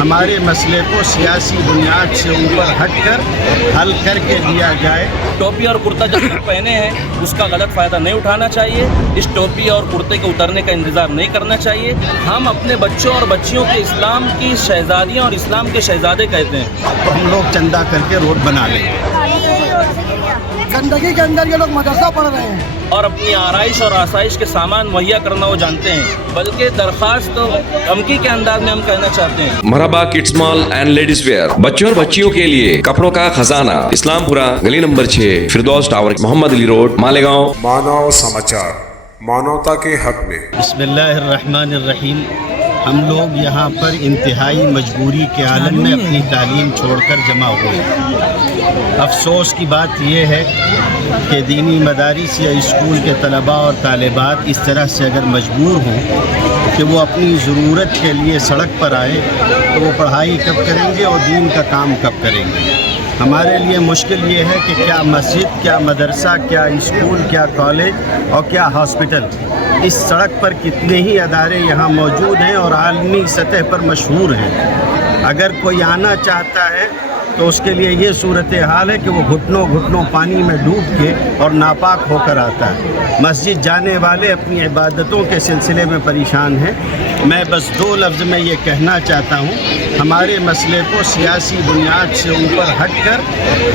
ہمارے مسئلے کو سیاسی بنیاد سے اوپر ہٹ کر حل کر کے دیا جائے۔ ٹوپی اور کرتا جو پہنے ہیں اس کا غلط فائدہ نہیں اٹھانا چاہیے، اس ٹوپی اور کرتے کے اترنے کا انتظار نہیں کرنا چاہیے۔ ہم اپنے بچوں اور بچیوں کے اسلام کی شہزادیاں اور اسلام کے شہزادے کہتے ہیں، تو ہم لوگ چندہ کر کے روڈ بنا لیں۔ گندگی کے اندر یہ لوگ مدرسہ پڑھ رہے ہیں اور اپنی آرائش اور آسائش کے سامان مہیا کرنا وہ جانتے ہیں، بلکہ درخواست تو دھمکی کے انداز میں ہم کہنا چاہتے ہیں۔ مرحبا kids mall and ladies where, بچوں اور بچیوں کے لیے کپڑوں کا خزانہ، اسلام پورہ گلی نمبر 6، فردوس ٹاور، محمد علی روڈ، مالیگاؤں۔ مانو سماچار، مانوتا کے حق میں۔ بسم اللہ الرحمن الرحیم۔ ہم لوگ یہاں پر انتہائی مجبوری کے عالم میں اپنی تعلیم چھوڑ کر جمع ہوئے۔ افسوس کی بات یہ ہے کہ دینی مدارس یا اسکول کے طلباء اور طالبات اس طرح سے اگر مجبور ہوں کہ وہ اپنی ضرورت کے لیے سڑک پر آئے تو وہ پڑھائی کب کریں گے اور دین کا کام کب کریں گے؟ ہمارے لیے مشکل یہ ہے کہ کیا مسجد، کیا مدرسہ، کیا اسکول، کیا کالج اور کیا ہاسپٹل، اس سڑک پر کتنے ہی ادارے یہاں موجود ہیں اور عالمی سطح پر مشہور ہیں۔ اگر کوئی آنا چاہتا ہے تو اس کے لیے یہ صورتحال ہے کہ وہ گھٹنوں گھٹنوں پانی میں ڈوب کے اور ناپاک ہو کر آتا ہے۔ مسجد جانے والے اپنی عبادتوں کے سلسلے میں پریشان ہیں۔ میں بس 2 لفظ میں یہ کہنا چاہتا ہوں، ہمارے مسئلے کو سیاسی بنیاد سے اوپر ہٹ کر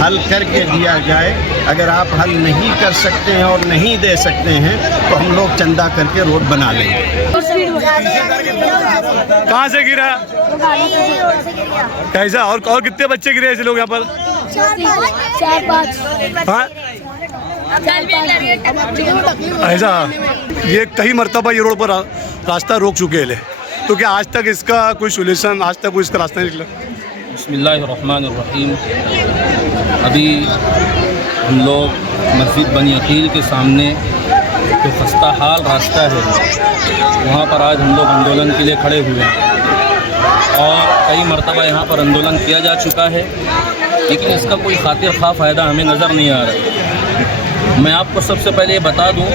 حل کر کے دیا جائے۔ اگر آپ حل نہیں کر سکتے ہیں اور نہیں دے سکتے ہیں تو ہم لوگ چندہ کر کے روڈ بنا لیں گے۔ کہاں سے گرا؟ کیسا؟ اور کتنے بچے گرے ایسے لوگ یہاں پر؟ 4-5 ہاں ایسا یہ کئی مرتبہ یہ روڈ پر راستہ روک چکے ہیں، تو کیا آج تک اس کا کوئی سولوشن، آج تک کوئی اس کا راستہ نہیں نکلا؟ بسم اللہ الرحمن الرحیم۔ ابھی ہم لوگ مسجد بنی عقیل کے سامنے جو خستہ حال راستہ ہے وہاں پر آج ہم لوگ آندولن کے لیے کھڑے ہوئے ہیں، اور کئی مرتبہ یہاں پر آندولن کیا جا چکا ہے، لیکن اس کا کوئی خاطر خواہ فائدہ ہمیں نظر نہیں آ رہا۔ میں آپ کو سب سے پہلے یہ بتا دوں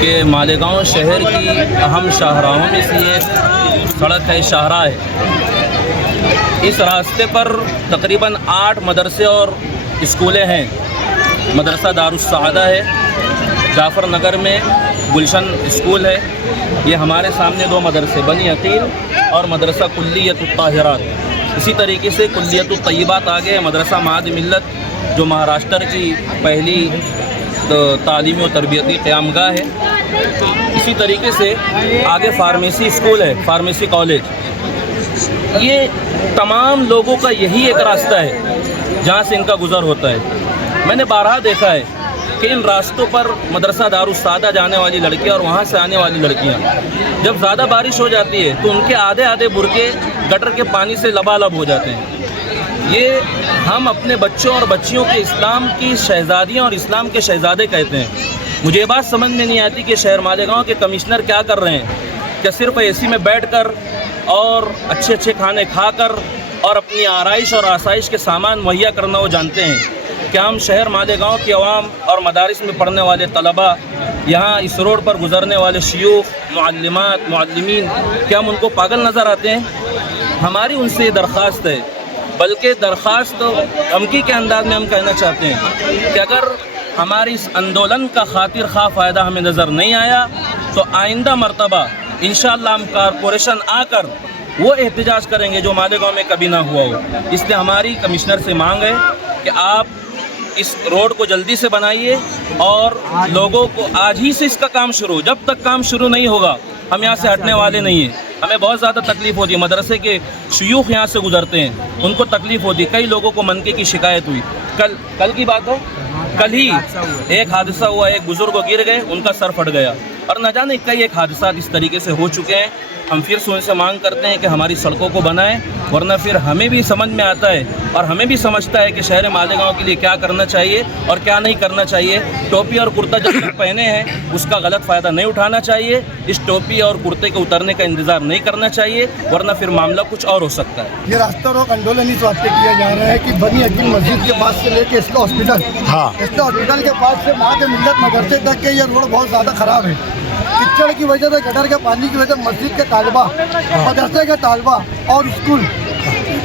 کہ مالیگاؤں شہر کی اہم شاہراہوں میں سے یہ سڑک ہے، شاہراہ ہے۔ اس راستے پر تقریباً 8 مدرسے اور اسکولیں ہیں۔ مدرسہ دارالسعادہ ہے، جعفر نگر میں گلشن اسکول ہے، یہ ہمارے سامنے 2 مدرسے بنی عقیل اور مدرسہ کلیت الطاہرات۔ اسی طریقے سے کلیت الطیبات آگے ہے، مدرسہ معاد ملت جو مہاراشٹر کی پہلی تعلیمی و تربیتی قیام گاہ ہے۔ اسی طریقے سے آگے فارمیسی اسکول ہے، فارمیسی کالج۔ یہ تمام لوگوں کا یہی ایک راستہ ہے جہاں سے ان کا گزر ہوتا ہے۔ میں نے بارہا دیکھا ہے کہ ان راستوں پر مدرسہ دارالسعادہ جانے والی لڑکیاں اور وہاں سے آنے والی لڑکیاں جب زیادہ بارش ہو جاتی ہے تو ان کے آدھے برقعے گٹر کے پانی سے لبالب ہو جاتے ہیں۔ یہ ہم اپنے بچوں اور بچیوں کے اسلام کی شہزادیاں اور اسلام کے شہزادے کہتے ہیں۔ مجھے یہ بات سمجھ میں نہیں آتی کہ شہر مالیگاؤں کے کمشنر کیا کر رہے ہیں، کیا صرف اے سی میں بیٹھ کر اور اچھے کھانے کھا کر اور اپنی آرائش اور آسائش کے سامان مہیا کرنا وہ جانتے ہیں؟ کیا ہم شہر مالیگاؤں کی عوام اور مدارس میں پڑھنے والے طلباء، یہاں اس روڈ پر گزرنے والے شیوخ، معلمات، معلمین، کیا ہم ان کو پاگل نظر آتے ہیں؟ ہماری ان سے یہ درخواست ہے، بلکہ درخواست تو دھمکی کے انداز میں ہم کہنا چاہتے ہیں کہ اگر ہماری اس آندولن کا خاطر خواہ فائدہ ہمیں نظر نہیں آیا تو آئندہ مرتبہ انشاءاللہ ہم کارپوریشن آ کر وہ احتجاج کریں گے جو مالیگاؤں میں کبھی نہ ہوا ہو۔ اس لیے ہماری کمشنر سے مانگ ہے کہ آپ اس روڈ کو جلدی سے بنائیے اور لوگوں کو آج ہی سے اس کا کام شروع، جب تک کام شروع نہیں ہوگا ہم یہاں سے ہٹنے والے نہیں ہیں۔ ہمیں بہت زیادہ تکلیف ہوتی ہے، مدرسے کے شیوخ یہاں سے گزرتے ہیں، ان کو تکلیف ہوتی ہے۔ کئی لوگوں کو منکے کی شکایت ہوئی، کل کی بات ہے، کل ہی ایک حادثہ ہوا، ایک بزرگ گر گئے، ان کا سر پھٹ گیا، اور نہ جانے کئی ایک حادثات اس طریقے سے ہو چکے ہیں۔ ہم پھر سے ان سے مانگ کرتے ہیں کہ ہماری سڑکوں کو بنائیں، ورنہ پھر ہمیں بھی سمجھ میں آتا ہے اور ہمیں بھی سمجھتا ہے کہ شہر مالیگاؤں کے لیے کیا کرنا چاہیے اور کیا نہیں کرنا چاہیے۔ ٹوپی اور کرتا جو پہنے ہیں اس کا غلط فائدہ نہیں اٹھانا چاہیے، اس ٹوپی اور کرتے کے اترنے کا انتظار نہیں کرنا چاہیے، ورنہ پھر معاملہ کچھ اور ہو سکتا ہے۔ یہ راستہ روک آندولن اس واسطے کیا جا رہا ہے کہ بنی عقیل مسجد کے پاس سے لے کے اسکا ہاسپٹل، اسکا ہاسپٹل کے پاس سے معاد ملت مدرسے تک کے یہ روڈ بہت زیادہ خراب ہے۔ کچڑ کی وجہ سے، گٹر کے پانی کی وجہ سے مسجد کے طالبہ، مدرسے کے طالبہ اور اسکول